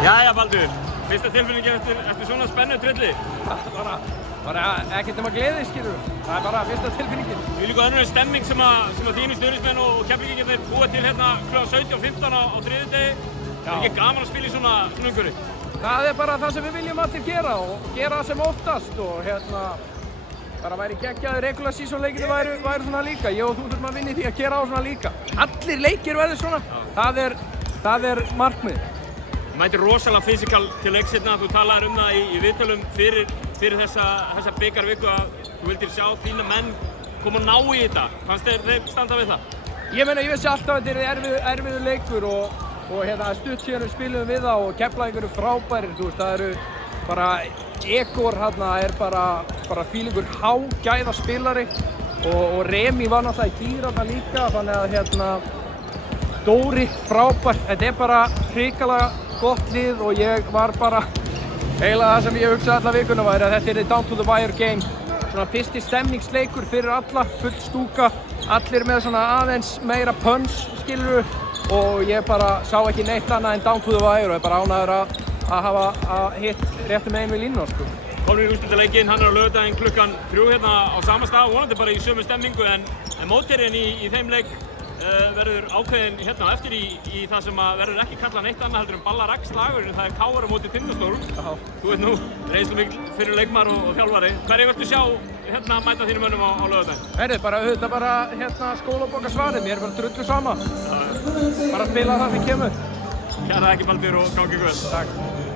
Jæja Baldur, fyrsta tilfinningin eftir svona spennu trylli? Bara ekkert nema gleði, skilur. Það er bara fyrsta tilfinningin. Við líka önnur stemning sem að þínu stuðningsmenn og Keflvíkingarnir búa til hérna kl. 17:15 á þriðjudegi. Það er ekki gaman að spila í svona umhverfi? Það er bara það sem við viljum allir gera og gera sem oftast og bara væri geggjaði regular season leikir væru svona líka. Ég og þú þurfum að vinna í því að gera á svona líka. Allir leikir verður svona. Það er markmið. Þú mætir rosalega fysikal til leiks hérna. Þú talaðir um það í viðtölum fyrir þessa bikarviku að þú vildir sjá þína menn koma og ná í þetta. Fannst þeir standa við það? Ég meina, ég vissi alltaf að þetta er erfiður leikur og stutt síðan við spilum við það og Keflavíkur eru frábærir, þú veist, það eru bara Egor hérna er bara fílingur hágæða spilari og Remi var náttúrulega í gír hérna líka, þannig að Dóri frábær, þetta er bara hrikalega gott lið og ég var bara eiginlega það sem ég hugsaði alla vikuna var að þetta er down to the wire game, svona fyrsti stemningsleikur fyrir alla, full stúka, allir með svona aðeins meira punch, skilurðu, og ég bara sá ekki neitt annað en down to the wire og ég bara ánægður að hafa hitt réttu megin við línuna, sko. Komum í úrslitaleikinn, hann er á laugardaginn klukkan 3 hérna á sama stað, vonandi bara í sömu stemmingu en mótherjinn í þeim leik verður ákveðinn hérna á eftir í það sem verður ekki kallað neitt annað heldur Ballarax-slagurinn, það er KR á móti Tindastól. Þú veit nú, reynslumikil fyrir leikmaður og þjálfari. Hverju viltu sjá hérna mæta þínum mönnum á laugardaginn? Auðvitað bara skólabóka svarið, mér er bara drullu sama. Bara spila það sem kemur. Kæra þakkir Baldur og gangi vel. Takk.